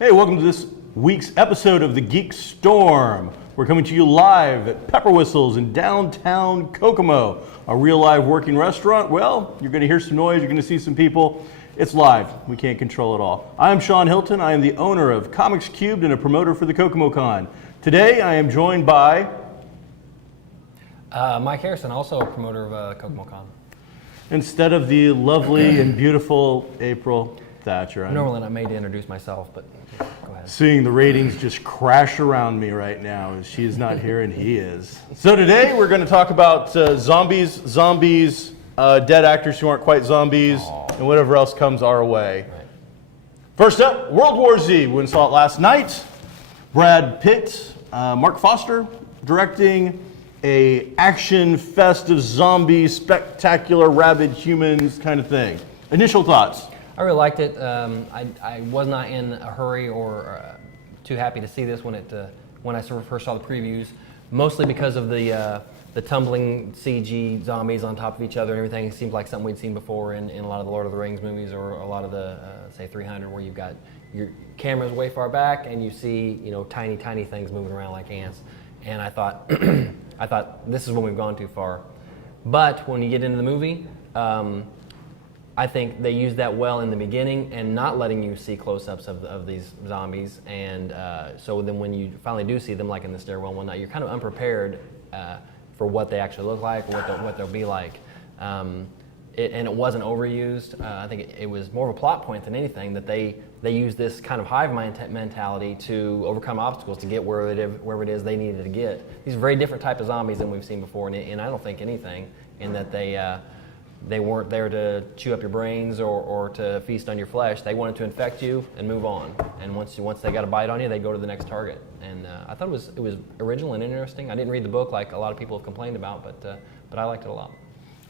Hey, welcome to this week's episode of the GeekStorm. We're coming to you live at Pepper Whistles in downtown Kokomo, a real live working restaurant. Well, you're going to hear some noise, you're going to see some people. It's live. We can't control it all. I'm Shawn Hilton. I am the owner of Comics Cubed and a promoter for the Kokomo Con. Today, I am joined by Mike Harrison, also a promoter of Kokomo Con. Instead of the lovely and beautiful April Thatcher. I'm normally not made to introduce myself, but go ahead. Seeing the ratings just crash around me right now as she is not here and he is. So today we're going to talk about zombies, dead actors who aren't quite zombies, and whatever else comes our way. Right. First up, World War Z. We went and saw it last night. Brad Pitt, Mark Foster directing a action fest of zombies, spectacular rabid humans kind of thing. Initial thoughts? I really liked it. I was not in a hurry or too happy to see this when I first saw the previews, mostly because of the tumbling CG zombies on top of each other and everything. It seems like something we'd seen before in a lot of the Lord of the Rings movies or a lot of the, say, 300, where you've got your cameras way far back and you see, tiny things moving around like ants. And I thought, this is when we've gone too far. But when you get into the movie, I think they used that well in the beginning and not letting you see close-ups of these zombies. And so then when you finally do see them, like in the stairwell and whatnot, you're kind of unprepared for what they actually look like, what they'll be like. And it wasn't overused. I think it was more of a plot point than anything, that they used this kind of hive mentality to overcome obstacles to get wherever it is they needed to get. These are very different type of zombies than we've seen before, and I don't think anything in that they weren't there to chew up your brains or to feast on your flesh. They wanted to infect you and move on. And once they got a bite on you, they go to the next target. And I thought it was original and interesting. I didn't read the book like a lot of people have complained about, but I liked it a lot.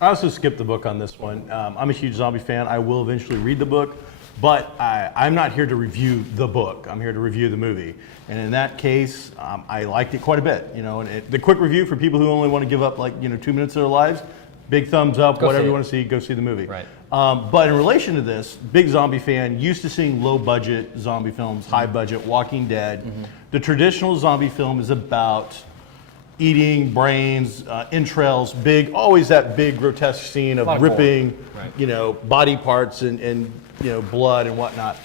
I also skipped the book on this one. I'm a huge zombie fan. I will eventually read the book, but I'm not here to review the book. I'm here to review the movie. And in that case, I liked it quite a bit. And the quick review for people who only want to give up 2 minutes of their lives. Big thumbs up, whatever you want to see, go see the movie. Right. But in relation to this, big zombie fan, used to seeing low-budget zombie films, high-budget, Walking Dead. Mm-hmm. The traditional zombie film is about eating brains, entrails, always that big grotesque scene of ripping, body parts and blood and whatnot.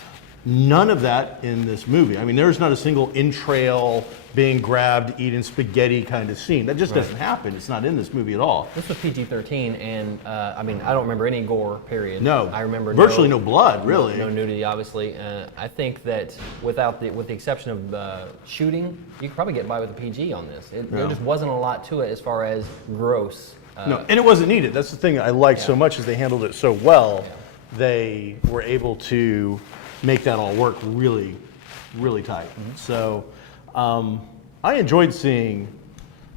None of that in this movie. I mean, there's not a single entrail being grabbed, eaten spaghetti kind of scene. That just doesn't happen. It's not in this movie at all. This was PG-13, and I don't remember any gore, period. No. I remember virtually no blood, really. No nudity, obviously. I think that with the exception of shooting, you could probably get by with a PG on this. There just wasn't a lot to it as far as gross. No, and it wasn't needed. That's the thing I liked so much, is they handled it so well. Yeah. They were able to make that all work really, really tight. Mm-hmm. So I enjoyed seeing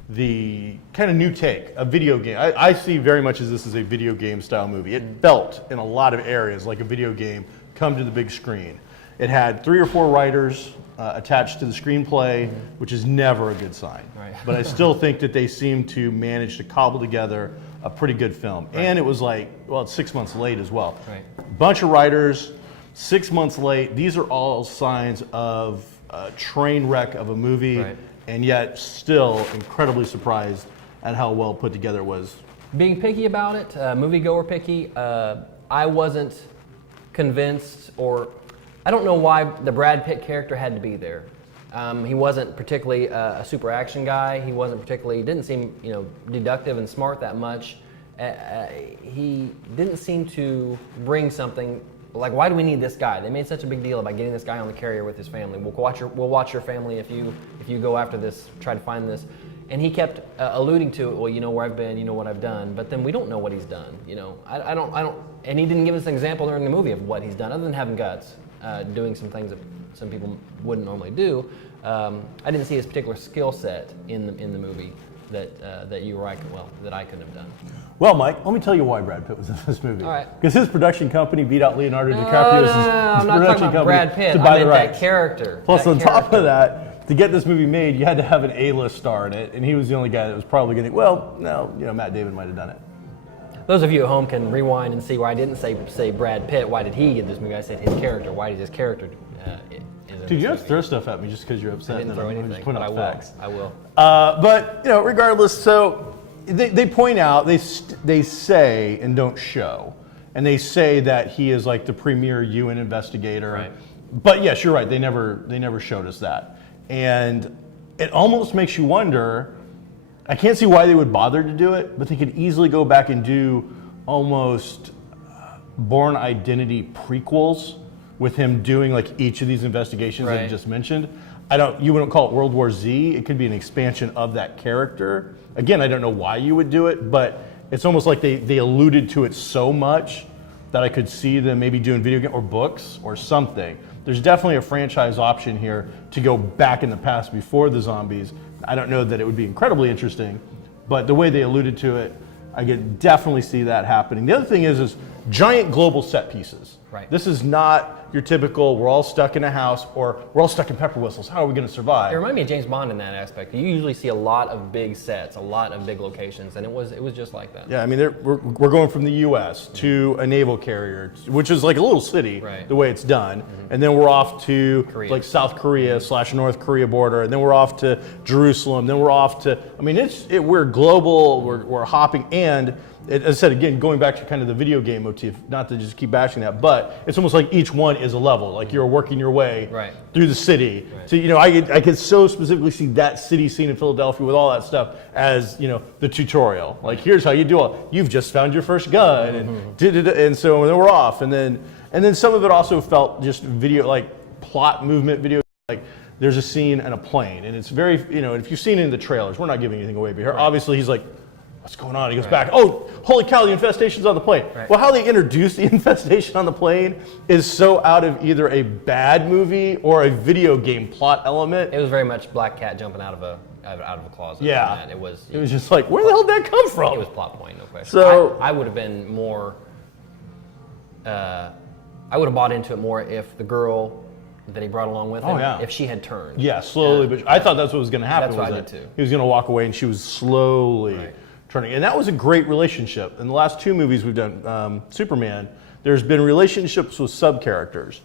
the kind of new take, a video game. I see very much as this is a video game style movie. It felt in a lot of areas like a video game come to the big screen. It had 3 or 4 writers attached to the screenplay, which is never a good sign. Right. But I still think that they seem to manage to cobble together a pretty good film. Right. And it was it's 6 months late as well. Right. Bunch of writers, 6 months late. These are all signs of a train wreck of a movie, right. And yet still incredibly surprised at how well put together it was. Being picky about it, moviegoer picky, I wasn't convinced, or I don't know why the Brad Pitt character had to be there. He wasn't particularly a super action guy. He didn't seem deductive and smart that much. He didn't seem to bring something. Like, why do we need this guy? They made such a big deal about getting this guy on the carrier with his family. We'll watch your family if you go after this, try to find this. And he kept alluding to it. Well, you know where I've been, you know what I've done. But then we don't know what he's done. I don't. And he didn't give us an example during the movie of what he's done, other than having guts, doing some things that some people wouldn't normally do. I didn't see his particular skill set in the movie that you were that I couldn't have done. Well, Mike, let me tell you why Brad Pitt was in this movie. All right. Because his production company beat out Leonardo DiCaprio's I'm not production talking about company Brad Pitt. to buy I meant the rights. that character. Plus, on top of that, to get this movie made, you had to have an A-list star in it, and he was the only guy that was probably going to. Well, no, Matt Damon might have done it. those of you at home can rewind and see why I didn't say Brad Pitt. Why did he get this movie? I said his character. Why did his character? Dude, you don't have to throw stuff at me just because you're upset. I didn't throw anything, but I will. I will. But regardless, so they point out, they say and don't show, and they say that he is like the premier UN investigator. Right. But yes, you're right. They never showed us that, and it almost makes you wonder. I can't see why they would bother to do it, but they could easily go back and do almost Bourne Identity prequels with him doing like each of these investigations that you just mentioned. You wouldn't call it World War Z. It could be an expansion of that character. Again, I don't know why you would do it, but it's almost like they alluded to it so much that I could see them maybe doing video game or books or something. There's definitely a franchise option here to go back in the past before the zombies. I don't know that it would be incredibly interesting, but the way they alluded to it, I could definitely see that happening. The other thing is giant global set pieces. Right. This is not your typical, we're all stuck in a house or we're all stuck in pepper whistles. How are we going to survive? It reminded me of James Bond in that aspect. You usually see a lot of big sets, a lot of big locations, and it was just like that. Yeah, I mean, we're going from the U.S. to a naval carrier, which is like a little city, the way it's done, and then we're off to like South Korea / North Korea border, and then we're off to Jerusalem, then we're off to. I mean, we're global, we're hopping, and as I said again, going back to kind of the video game motif, not to just keep bashing that, but it's almost like each one is a level, like you're working your way through the city. So I could so specifically see that city scene in Philadelphia with all that stuff as the tutorial. Like here's how you do it. You've just found your first gun, and so then we're off, and then some of it also felt just video like plot movement video like. There's a scene in a plane, and it's very if you've seen it in the trailers, we're not giving anything away, but here obviously he's like, what's going on? He goes back, oh, holy cow, the infestation's on the plane. Well, how they introduce the infestation on the plane is so out of either a bad movie or a video game plot element. It was very much Black Cat jumping out of a closet. Yeah. It was just like, where the hell did that come from? It was plot point, no question. So I would have been more, I would have bought into it more if the girl that he brought along with him, if she had turned. Yeah, slowly, but I thought that's what was going to happen. That's what I did too. He was going to walk away and she was slowly turning. And that was a great relationship. In the last two movies we've done, Superman, there's been relationships with sub-characters.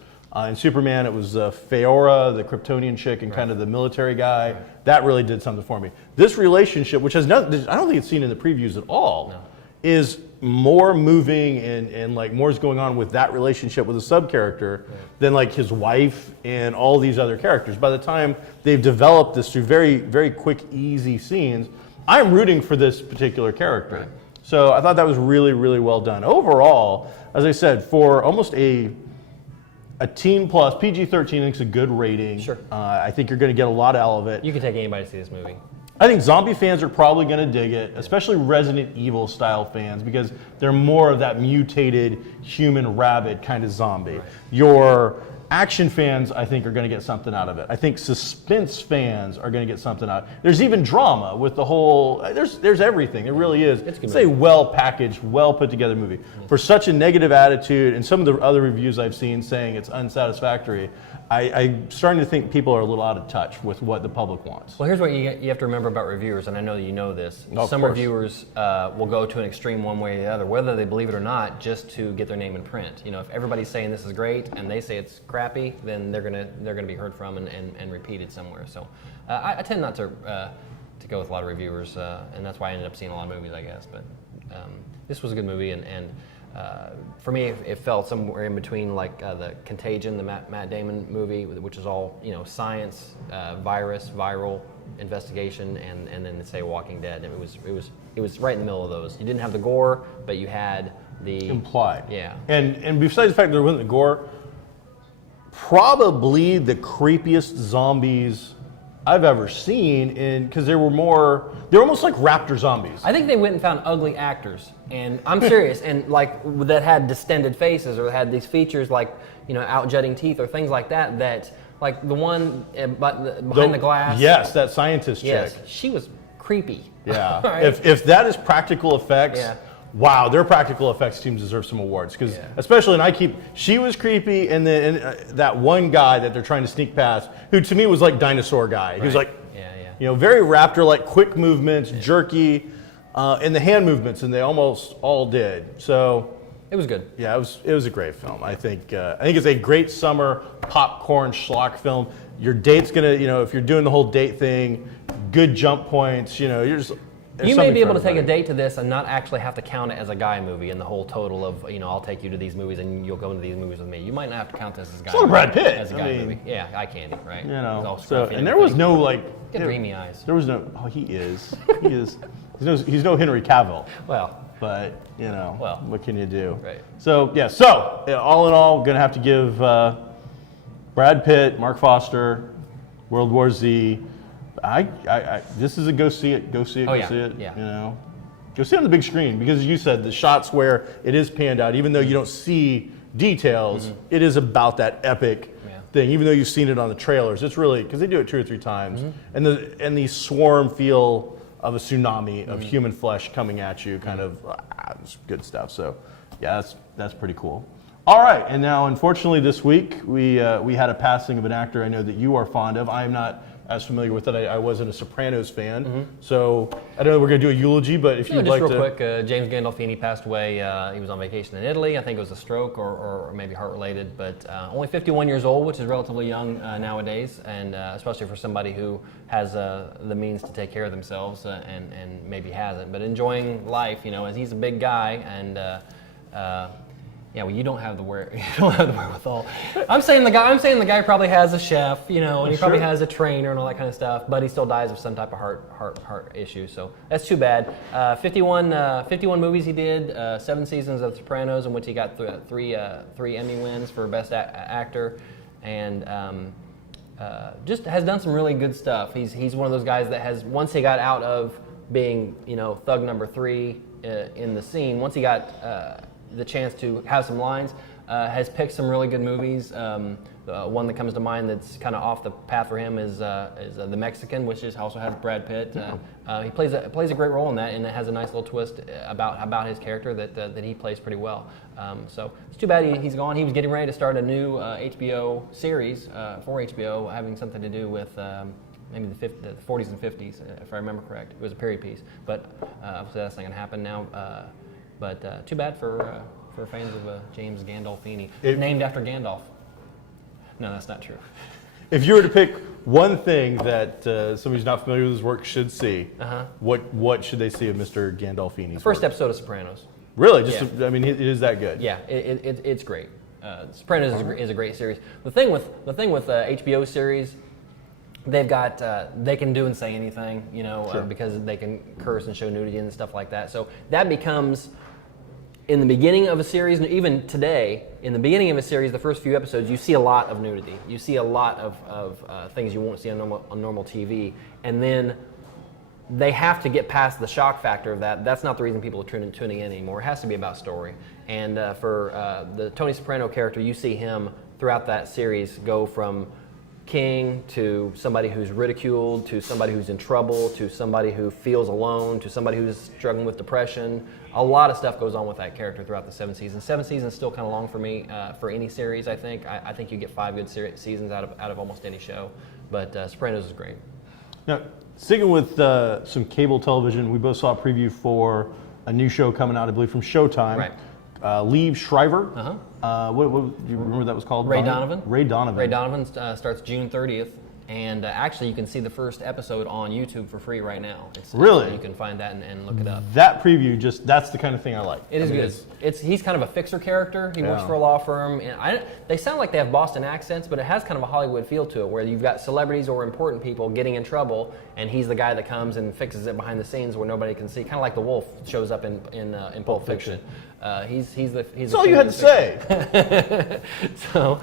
In Superman, it was Feora, the Kryptonian chick, and kind of the military guy. That really did something for me. This relationship, which has nothing, I don't think it's seen in the previews at all, is more moving and like more is going on with that relationship with a sub-character than like his wife and all these other characters. By the time they've developed this through very, very quick, easy scenes, I'm rooting for this particular character. So I thought that was really, really well done. Overall, as I said, for almost a teen plus, PG-13 I think is a good rating. Sure. I think you're going to get a lot out of it. You can take anybody to see this movie. I think zombie fans are probably going to dig it, especially Resident Evil style fans, because they're more of that mutated human rabbit kind of zombie. Your action fans, I think, are going to get something out of it. I think suspense fans are going to get something out. There's even drama with the whole. There's everything. It really is. It's a well packaged, well put together movie. For such a negative attitude, and some of the other reviews I've seen saying it's unsatisfactory, I'm starting to think people are a little out of touch with what the public wants. Well, here's what you have to remember about reviewers, and I know that you know this. Some reviewers will go to an extreme one way or the other, whether they believe it or not, just to get their name in print. If everybody's saying this is great and they say it's crappy, then they're gonna be heard from and repeated somewhere. So I tend not to go with a lot of reviewers, and that's why I ended up seeing a lot of movies, I guess. But this was a good movie, and for me, it fell somewhere in between, like the Contagion, the Matt Damon movie, which is all science, viral investigation, and then say Walking Dead. It was right in the middle of those. You didn't have the gore, but you had the implied. Yeah. And besides the fact that there wasn't the gore, probably the creepiest zombies I've ever seen, because they were almost like raptor zombies. I think they went and found ugly actors, and I'm serious, and like that had distended faces or had these features like out jutting teeth or things like that. That like the one behind the glass. Yes, that scientist chick. Yes, she was creepy. Yeah. Right? If that is practical effects. Yeah. Wow, their practical effects teams deserve some awards, because especially, and she was creepy, and then that one guy that they're trying to sneak past, who to me was like dinosaur guy. He was like, very raptor-like, quick movements, jerky. and the hand movements, and they almost all did. So It was good. yeah, it was a great film. I think it's a great summer popcorn schlock film. Your date's gonna, if you're doing the whole date thing, good jump points. You're just. You may be able to take a date to this and not actually have to count it as a guy movie in the whole total of, I'll take you to these movies and you'll go into these movies with me. You might not have to count this as a guy It's not Brad Pitt. As a guy movie. Yeah, eye candy, right? So and there was no Get dreamy eyes. There was no. Oh, he is. He is. He's no Henry Cavill. Well. But what can you do? Right. So yeah. So all in all, gonna have to give Brad Pitt, Mark Foster, World War Z. This is a go see it. Go see it. Oh, go see it. Yeah. Go see it on the big screen because, as you said, the shots where it is panned out, even though you don't see details, it is about that epic thing. Even though you've seen it on the trailers, it's really because they do it 2 or 3 times, and the swarm feel of a tsunami of human flesh coming at you, kind of it's good stuff. So yeah, that's pretty cool. All right, and now unfortunately this week we had a passing of an actor I know that you are fond of. I am not as familiar with it. I wasn't a Sopranos fan, so I don't know. We're going to do a eulogy, but if you'd like to, just real quick, James Gandolfini passed away. He was on vacation in Italy. I think it was a stroke or maybe heart related, but only 51 years old, which is relatively young nowadays, and especially for somebody who has the means to take care of themselves and maybe hasn't, but enjoying life. As he's a big guy and. Yeah, well, you don't have the wherewithal. I'm saying the guy probably has a chef, and he probably has a trainer and all that kind of stuff, but he still dies of some type of heart issue. So that's too bad. 51 movies he did, 7 seasons of The Sopranos, in which he got three Emmy wins for Best Actor, and just has done some really good stuff. He's one of those guys that has, once he got out of being thug number 3 in the scene, once he got the chance to have some lines, has picked some really good movies. One that comes to mind that's kind of off the path for him is The Mexican, which also has Brad Pitt. He plays a great role in that, and it has a nice little twist about his character that he plays pretty well. So it's too bad he's gone. He was getting ready to start a new HBO series for HBO, having something to do with maybe the 40s and 50s, if I remember correct. It was a period piece, but obviously that's not going to happen now. But too bad for fans of James Gandolfini, named after Gandalf. No, that's not true. If you were to pick one thing that somebody who's not familiar with his work should see, what should they see of Mr. Gandolfini's First work? episode of Sopranos. Really? It is that good. Yeah, it's great. Sopranos is a great series. The thing with HBO series, they've got they can do and say anything, because they can curse and show nudity and stuff like that. So that becomes, in the beginning of a series, and even today, in the beginning of a series, the first few episodes, you see a lot of nudity. You see a lot of things you won't see on normal TV, and then they have to get past the shock factor of that. That's not the reason people are tuning in anymore. It has to be about story. And for the Tony Soprano character, you see him throughout that series go from king to somebody who's ridiculed, to somebody who's in trouble, to somebody who feels alone, to somebody who's struggling with depression. A lot of stuff goes on with that character throughout the 7 seasons. 7 seasons is still kind of long for me for any series. I think you get 5 good seasons out of almost any show. But Sopranos is great. Now, sticking with some cable television, we both saw a preview for a new show coming out, I believe, from Showtime. Right. Leave Shriver. What do you remember that was called? Ray Donovan. Ray Donovan. Ray Donovan starts June 30th. And actually, you can see the first episode on YouTube for free right now. Really? You can find that and look it up. That preview, that's the kind of thing I like. It is good. He's kind of a fixer character. He works for a law firm. And they sound like they have Boston accents, but it has kind of a Hollywood feel to it, where you've got celebrities or important people getting in trouble, and he's the guy that comes and fixes it behind the scenes where nobody can see. Kind of like the Wolf shows up in Pulp Fiction. That's all you had to say. So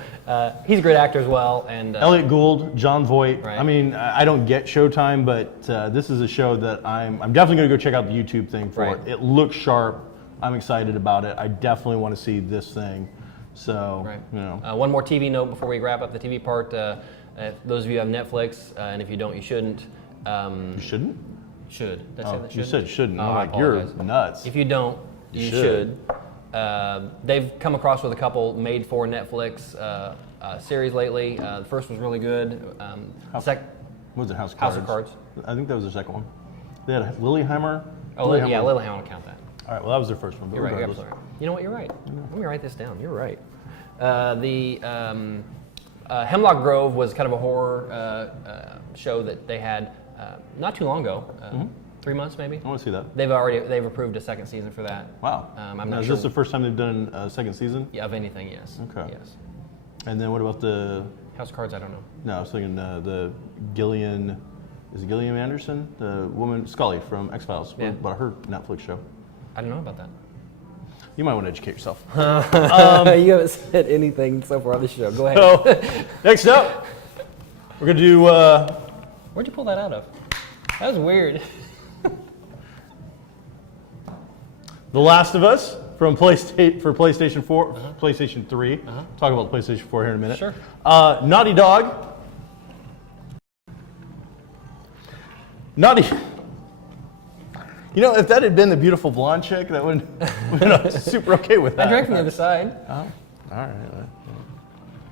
he's a great actor as well. And Elliot Gould, John Voight. Right. I mean, I don't get Showtime, but this is a show that I'm definitely going to go check out the YouTube thing for it. It looks sharp. I'm excited about it. I definitely want to see this thing. So, one more TV note before we wrap up the TV part. Those of you who have Netflix, and if you don't, you shouldn't. You shouldn't? Should. Did I say that? You said shouldn't. Oh, I'm like, you're nuts. If you don't, you should. They've come across with a couple made for Netflix series lately. The first was really good. What was it? House of Cards? House of Cards. I think that was the second one. They had Lilyhammer Oh, yeah, Lilyhammer, I don't count that. All right, well, that was their first one. But You're right. regardless. You're absolutely right. You know what? You're right. Let me write this down. You're right. Hemlock Grove was kind of a horror show that they had not too long ago. 3 months maybe. I want to see that. They've approved a second season for that. Wow. I'm now, not is sure. this the first time they've done a second season? Yeah, of anything, yes. Okay. Yes. And then what about the? House of Cards, I don't know. No, I was thinking the Gillian. Is it Gillian Anderson, the woman Scully from X-Files? Yeah. What about her Netflix show? I don't know about that. You might want to educate yourself. You haven't said anything so far on this show. Go ahead. So, next up, we're gonna do. Where'd you pull that out of? That was weird. The Last of Us from PlayStation 4, PlayStation 3. Talk about the PlayStation 4 here in a minute. Sure. Naughty Dog. You know, if that had been the beautiful blonde chick, that would have been super okay with that. I drank from the other side. Oh, all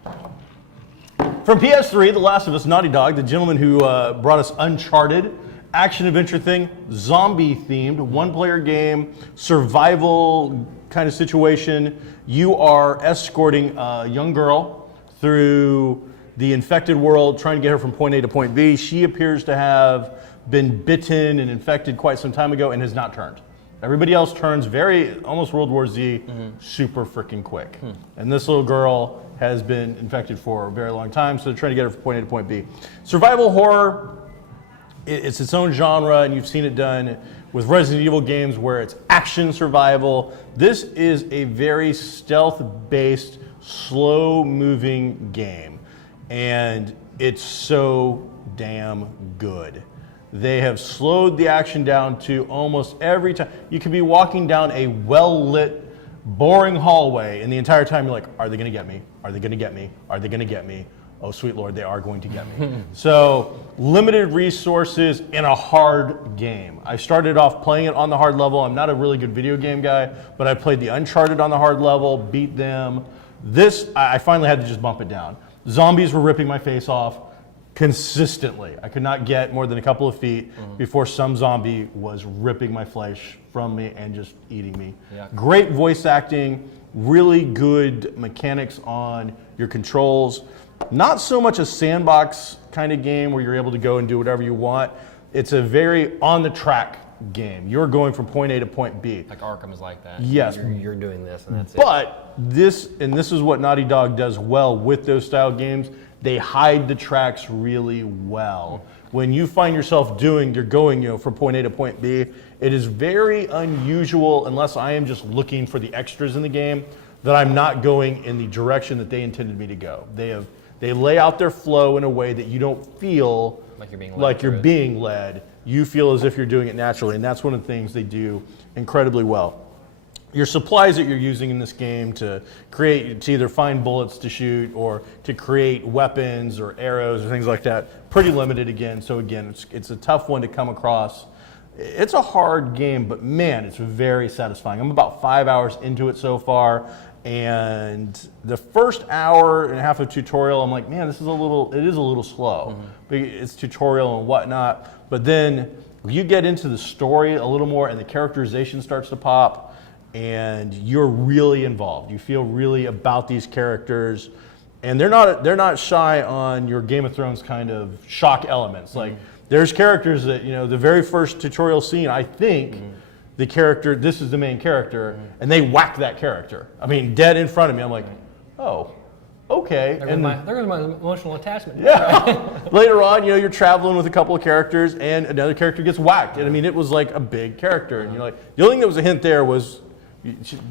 right. From PS3, The Last of Us, Naughty Dog, the gentleman who brought us Uncharted, action-adventure thing, zombie-themed, one-player game, survival kind of situation. You are escorting a young girl through the infected world, trying to get her from point A to point B. She appears to have been bitten and infected quite some time ago and has not turned. Everybody else turns almost World War Z, super freaking quick. And this little girl has been infected for a very long time, so they're trying to get her from point A to point B. Survival horror, it's its own genre, and you've seen it done with Resident Evil games where it's action survival. This is a very stealth-based, slow-moving game, and it's so damn good. They have slowed the action down to almost every time. You could be walking down a well-lit, boring hallway, and the entire time you're like, are they going to get me? Are they going to get me? Are they going to get me? Oh, sweet Lord, they are going to get me. So, limited resources in a hard game. I started off playing it on the hard level. I'm not a really good video game guy, but I played the Uncharted on the hard level, beat them. This, I finally had to just bump it down. Zombies were ripping my face off consistently. I could not get more than a couple of feet before some zombie was ripping my flesh from me and just eating me. Yeah. Great voice acting, really good mechanics on your controls. Not so much a sandbox kind of game where you're able to go and do whatever you want. It's a very on-the-track game. You're going from point A to point B. Like Arkham is like that. Yes. You're doing this and that's it. But this is what Naughty Dog does well with those style games. They hide the tracks really well. When you find yourself you're going, from point A to point B, it is very unusual, unless I am just looking for the extras in the game, that I'm not going in the direction that they intended me to go. They lay out their flow in a way that you don't feel like you're being led. You feel as if you're doing it naturally, and that's one of the things they do incredibly well. Your supplies that you're using in this game to either find bullets to shoot or to create weapons or arrows or things like that, pretty limited again. So again, it's a tough one to come across. It's a hard game, but man, it's very satisfying. I'm about 5 hours into it so far, and the first hour and a half of tutorial, I'm like, man, it is a little slow. But it's tutorial and whatnot. But then you get into the story a little more, and the characterization starts to pop. And you're really involved. You feel really about these characters, and they're not shy on your Game of Thrones kind of shock elements. Like there's characters that the very first tutorial scene, I think the character, this is the main character, and they whack that character. I mean, dead in front of me. I'm like, oh, okay. There goes my emotional attachment. Yeah. Later on, you're traveling with a couple of characters, and another character gets whacked. And I mean, it was like a big character, and you're like, the only thing that was a hint there was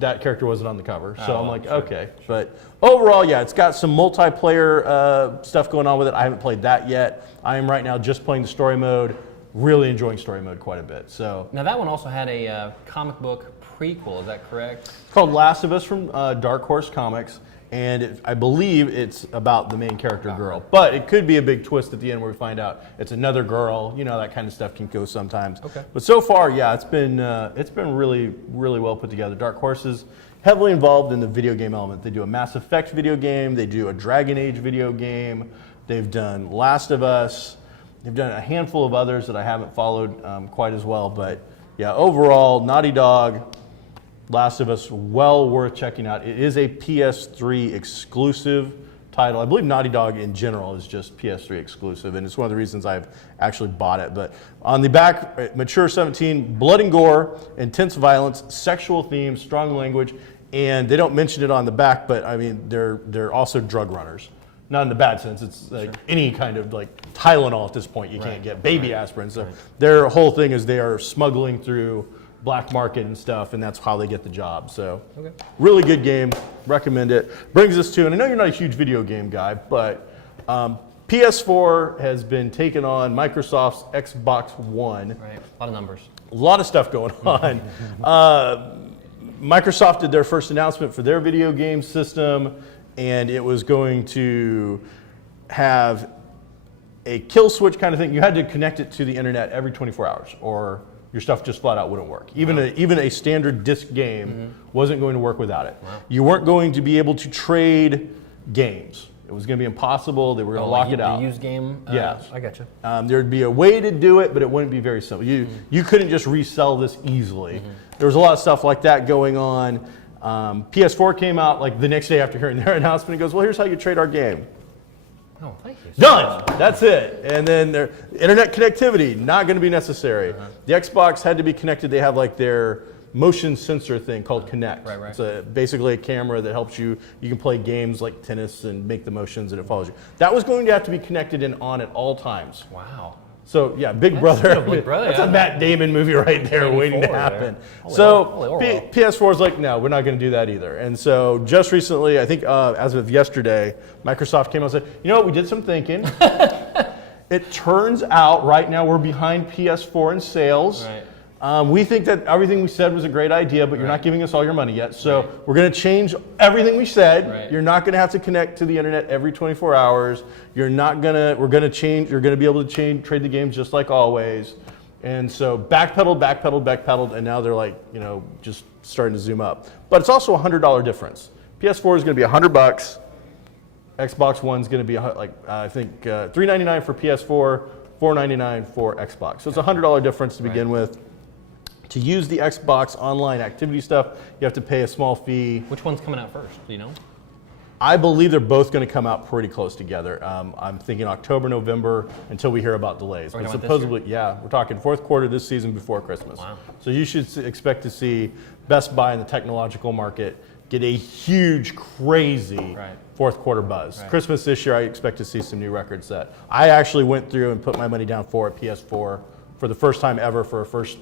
that character wasn't on the cover. So I'm like, okay. But overall, yeah, it's got some multiplayer stuff going on with it. I haven't played that yet. I am right now just playing the story mode, really enjoying story mode quite a bit. So now that one also had a comic book prequel, is that correct? It's called Last of Us from Dark Horse Comics. And I believe it's about the main character girl. But it could be a big twist at the end where we find out it's another girl. That kind of stuff can go sometimes. Okay. But so far, yeah, it's been really, really well put together. Dark Horse is heavily involved in the video game element. They do a Mass Effect video game. They do a Dragon Age video game. They've done Last of Us. They've done a handful of others that I haven't followed quite as well. But yeah, overall, Naughty Dog, Last of Us, well worth checking out. It is a PS3 exclusive title. I believe Naughty Dog in general is just PS3 exclusive, and it's one of the reasons I've actually bought it. But on the back, mature 17, blood and gore, intense violence, sexual themes, strong language, and they don't mention it on the back, but I mean, they're also drug runners. Not in the bad sense. It's like any kind of like Tylenol at this point you can't get, baby aspirin. So their whole thing is they are smuggling through black market and stuff, and that's how they get the job. So really good game, recommend it. Brings us to, and I know you're not a huge video game guy, but PS4 has been taking on Microsoft's Xbox One. Right, a lot of numbers. A lot of stuff going on. Microsoft did their first announcement for their video game system, and it was going to have a kill switch kind of thing. You had to connect it to the internet every 24 hours, or your stuff just flat out wouldn't work. Even a standard disc game wasn't going to work without it. You weren't going to be able to trade games. It was going to be impossible. They were going to lock it out. The used game? Yes. I got you. There'd be a way to do it, but it wouldn't be very simple. You couldn't just resell this easily. There was a lot of stuff like that going on. PS4 came out like the next day after hearing their announcement. He goes, well, here's how you trade our game. Oh, thank you. Done. That's it. And then their internet connectivity, not going to be necessary. The Xbox had to be connected. They have like their motion sensor thing called Kinect. It's basically a camera that helps you. You can play games like tennis and make the motions, and it follows you. That was going to have to be connected and on at all times. Wow. So yeah, Big Brother. Big Brother, that's a Matt Damon movie right there waiting to happen. So PS4 is like, no, we're not going to do that either. And so just recently, I think as of yesterday, Microsoft came out and said, you know what, we did some thinking. It turns out right now we're behind PS4 in sales. We think that everything we said was a great idea, but you're not giving us all your money yet. So we're going to change everything we said. You're not going to have to connect to the internet every 24 hours. We're going to change. You're going to be able to trade the games just like always. And so backpedaled, and now they're like, just starting to zoom up. But it's also a $100 difference. PS4 is going to be $100. Xbox One's going to be I think $399 for PS4, $499 for Xbox. So it's a $100 difference to begin with. To use the Xbox online activity stuff, you have to pay a small fee. Which one's coming out first? Do you know? I believe they're both going to come out pretty close together. I'm thinking October, November, until we hear about delays. But supposedly, we're talking fourth quarter this season before Christmas. Wow. So you should expect to see Best Buy in the technological market get a huge, crazy fourth quarter buzz. Christmas this year, I expect to see some new records set. I actually went through and put my money down for a PS4 for the first time ever for a first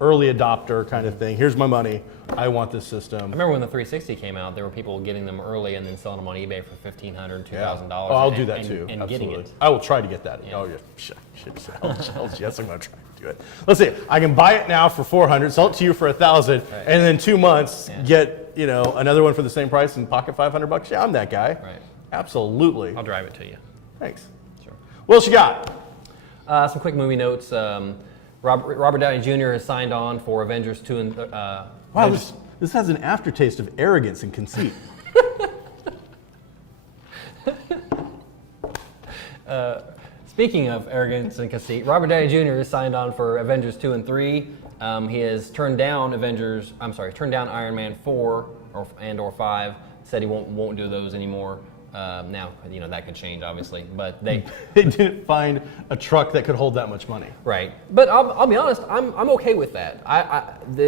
early adopter kind of thing. Here's my money. I want this system. I remember when the 360 came out, there were people getting them early and then selling them on eBay for $1,500, $2,000. Oh, I'll do that too. And getting it. I will try to get that. Oh, yeah. Shit. Yes, I'm going to try to do it. Let's see. I can buy it now for $400, sell it to you for $1,000, and then 2 months get another one for the same price and pocket $500. Yeah, I'm that guy. Absolutely. I'll drive it to you. Thanks. Sure. What else you got? Some quick movie notes. Robert Downey Jr. has signed on for Avengers 2 and... wow, this has an aftertaste of arrogance and conceit. Speaking of arrogance and conceit, Robert Downey Jr. has signed on for Avengers 2 and 3. He has turned down Iron Man 4 or 5. Said he won't do those anymore. Now, that could change, obviously, but they didn't find a truck that could hold that much money. Right. But I'll be honest, I'm okay with that.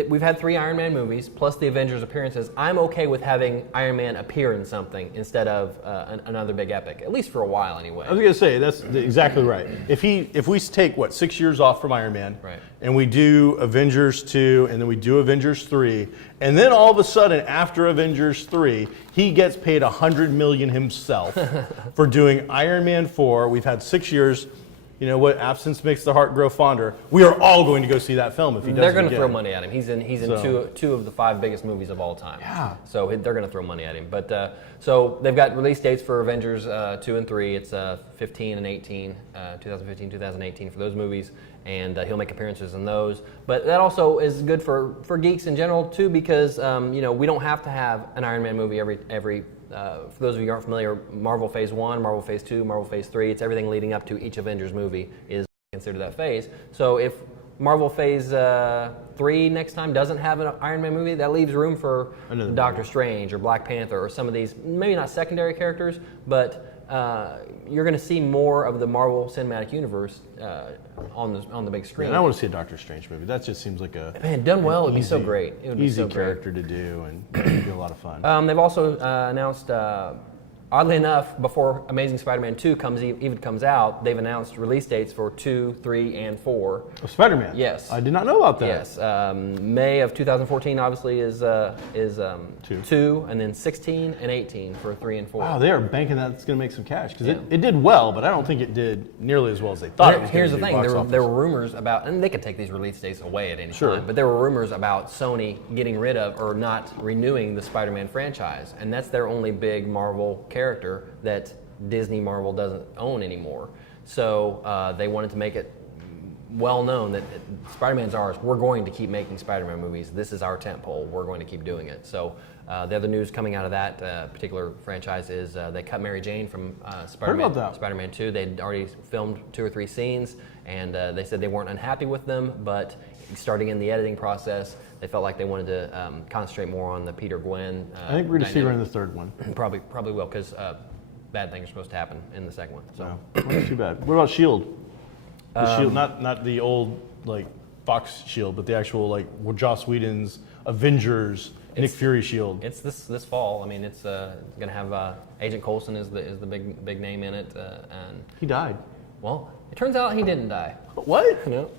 We've had 3 Iron Man movies, plus the Avengers appearances. I'm okay with having Iron Man appear in something instead of another big epic, at least for a while anyway. I was going to say, that's exactly right. If we take, 6 years off from Iron Man, and we do Avengers 2, and then we do Avengers 3, and then all of a sudden, after Avengers 3, he gets paid $100 million himself for doing Iron Man 4. We've had 6 years. You know what? Absence makes the heart grow fonder. We are all going to go see that film if he does. They're going to throw money at him. He's in two of the 5 biggest movies of all time. Yeah. So they're going to throw money at him. But so they've got release dates for Avengers 2 and 3. It's 15 and 18, 2015, 2018 for those movies. And he'll make appearances in those. But that also is good for geeks in general too, because we don't have to have an Iron Man movie every. For those of you who aren't familiar, Marvel Phase 1, Marvel Phase 2, Marvel Phase 3, it's everything leading up to each Avengers movie is considered that phase. So if Marvel Phase 3 next time doesn't have an Iron Man movie, that leaves room for Another Doctor movie. Strange or Black Panther or some of these, maybe not secondary characters, but you're going to see more of the Marvel Cinematic Universe on the big screen. And I want to see a Doctor Strange movie. That just seems like a Man, done well, it would be so great. It would be easy so great. character to do, and it'd be a lot of fun. They've also announced, oddly enough, before Amazing Spider-Man 2 even comes out, they've announced release dates for 2, 3, and 4. Oh, Spider-Man. Yes. I did not know about that. Yes. May of 2014 obviously is 2, and then 16 and 18 for 3 and 4. Wow, they are banking that it's going to make some cash because Yeah. it did well, but I don't think it did nearly as well as they thought. It was Here's the gonna do thing: box there were office. rumors about, and they could take these release dates away at any Sure. time, but there were rumors about Sony getting rid of or not renewing the Spider-Man franchise, and that's their only big Marvel character that Disney Marvel doesn't own anymore. So they wanted to make it well known that Spider-Man's ours. We're going to keep making Spider-Man movies. This is our tentpole. We're going to keep doing it. So the other news coming out of that particular franchise is they cut Mary Jane from about that. Spider-Man 2. They'd already filmed 2 or 3 scenes, and they said they weren't unhappy with them, but starting in the editing process, they felt like they wanted to concentrate more on the Peter-Gwen I think we're going to see her in dynamic. the third one. Probably will, because bad things are supposed to happen in the second one. So. So, well, that's too bad. What about Shield? The Shield, not the old like Fox Shield, but the actual like Joss Whedon's Avengers, Nick Fury Shield. It's this fall. I mean, it's going to have Agent Coulson is the big name in it, and He died. well, it turns out he didn't die. What? No.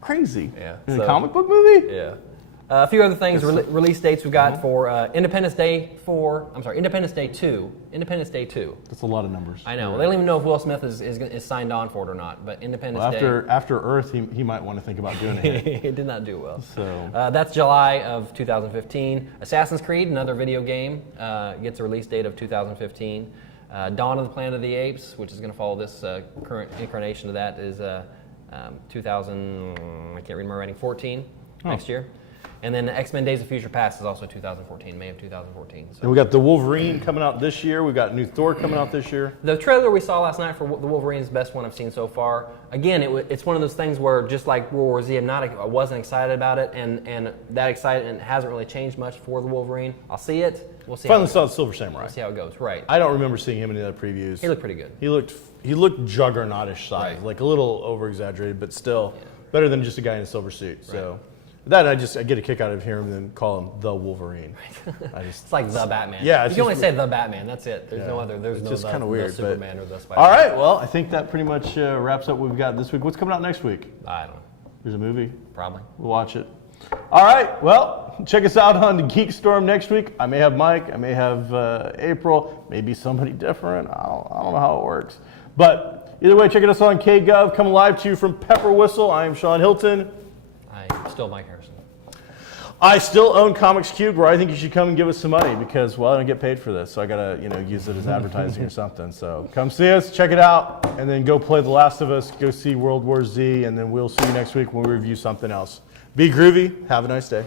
Crazy. Yeah, In so- a comic book movie? Yeah. A few other things, release dates we've got for Independence Day 2. Independence Day 2. That's a lot of numbers. I know. They don't even know if Will Smith is signed on for it or not, but Independence Well, Day. after Earth, he might want to think about doing it. It did not do well. So- That's July of 2015. Assassin's Creed, another video game, gets a release date of 2015. Dawn of the Planet of the Apes, which is going to follow this current incarnation of that, is 2000. I can't read my writing. 14 next year. And then X-Men Days of Future Past is also 2014, May of 2014. So. And we got the Wolverine coming out this year. We got new Thor coming out this year. The trailer we saw last night for the Wolverine is the best one I've seen so far. Again, it's one of those things where, just like World War Z, I wasn't excited about it, and that excitement hasn't really changed much for the Wolverine. I'll see it. We'll see. Finally saw the Silver Samurai. We'll see how it goes. Right. I don't remember seeing him in the other previews. He looked pretty good. He looked juggernautish size, Right. like a little over exaggerated, but still better than just a guy in a silver suit. So that I get a kick out of hearing them call him the Wolverine. It's like the Batman. Yeah, you it's can only just- say the Batman. That's it. There's no other. There's It's no just kind of weird, the Superman or the Spider-Man. all right, well, I think that pretty much wraps up what we've got this week. What's coming out next week? I don't know. There's a movie. Probably. We'll watch it. All right, well, check us out on the GeekStorm next week. I may have Mike, I may have April, maybe somebody different. I don't know how it works. But either way, check us out on KGov. Coming live to you from Pepper Whistle. I am Shawn Hilton. I'm still Mike Harrison. I still own Comics Cubed, where I think you should come and give us some money because, well, I don't get paid for this, so I gotta, use it as advertising or something. So come see us, check it out, and then go play The Last of Us, go see World War Z, and then we'll see you next week when we review something else. Be groovy. Have a nice day.